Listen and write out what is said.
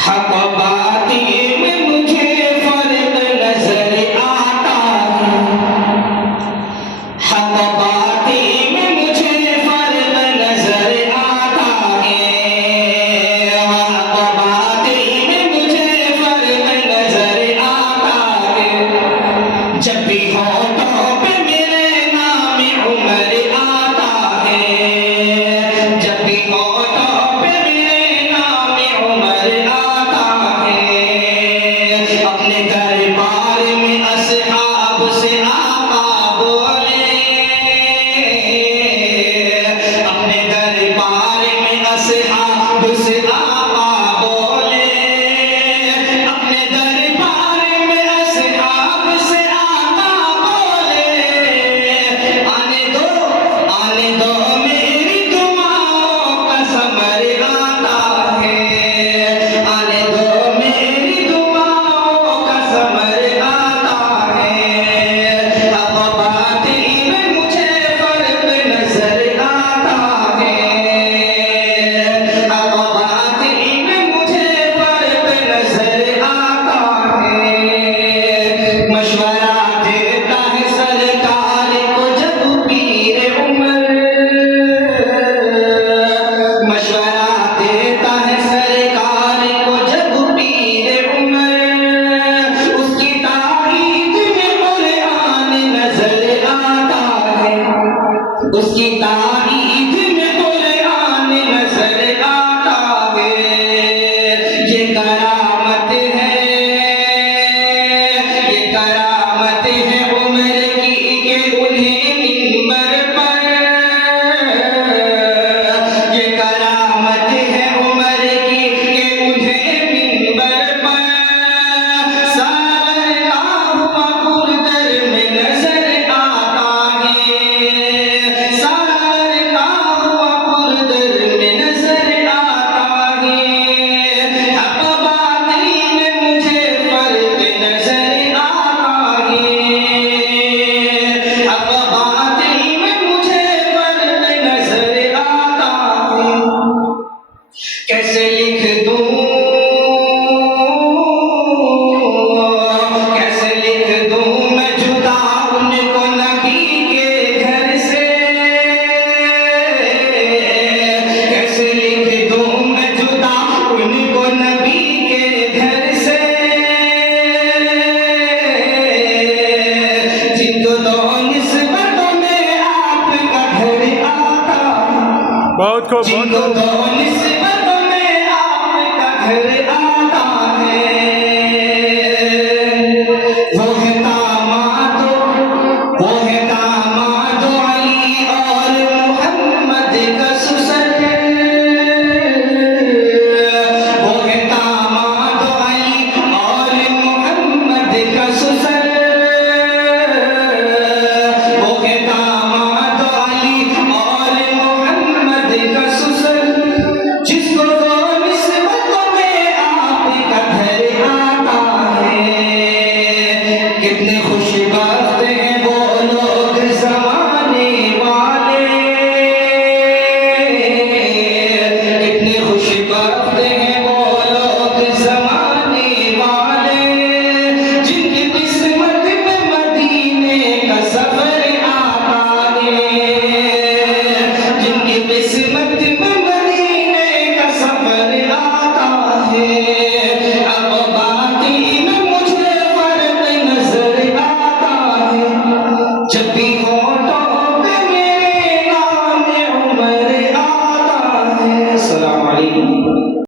حق باطل میں مجھے فرق نظر آتا ہے، حق باطل میں مجھے فرق نظر آتا ہے، حق باطل میں مجھے فرق نظر آتا ہے، جب بھی ہونٹوں پہ میرے نام عمر آتا ہے، جب بھی ہونٹوں پہ میرے نام عمر آتا ہے، اپنے دربار میں اصحاب سے آقا بولے، اپنے دربار میں اصحاب سے آقا بولے، اپنے دربار میں اصحاب سے آقا بولے، آنے دو میری دعاؤں کا ثمر آتا ہے، آنے دو میری دعاؤں کا ثمر آتا ہے، حق باطل میں مجھے فرق نظر آتا ہے، حق باطل میں مجھے فرق نظر آتا ہے، مشورہ دیتا ہے سرکار کو جب پیر عمر، مشورہ دیتا ہے سرکار کو جب پیر عمر، اس کی تائید میں قرآن نظر آتا ہے، اس کی تائید میں قرآن نظر آتا ہے، یہ کرامت ہے، یہ کرامت ہے عمر کی کہ انہیں منبر پر، یہ کرامت ہے عمر کی کہ انہیں منبر پر سالر کا ہوا پردر میں نظر آتا ہے، سالر کا ہوا پردر میں نظر آتا ہے، حق باطل میں مجھے فرق نظر آتا ہے، حق باطل میں مجھے فرق نظر آتا ہے، کیسے لکھ دوں، کیسے لکھ دوں میں جدا ان کو نبی کے گھر سے، کیسے لکھ دوں میں جدا ان کو نبی کے گھر سے، جن کو دو نسبتوں میں آپ کا گھر آتا ہے، بہت خوب، جن بہت کو خوب۔ دو نسبتوں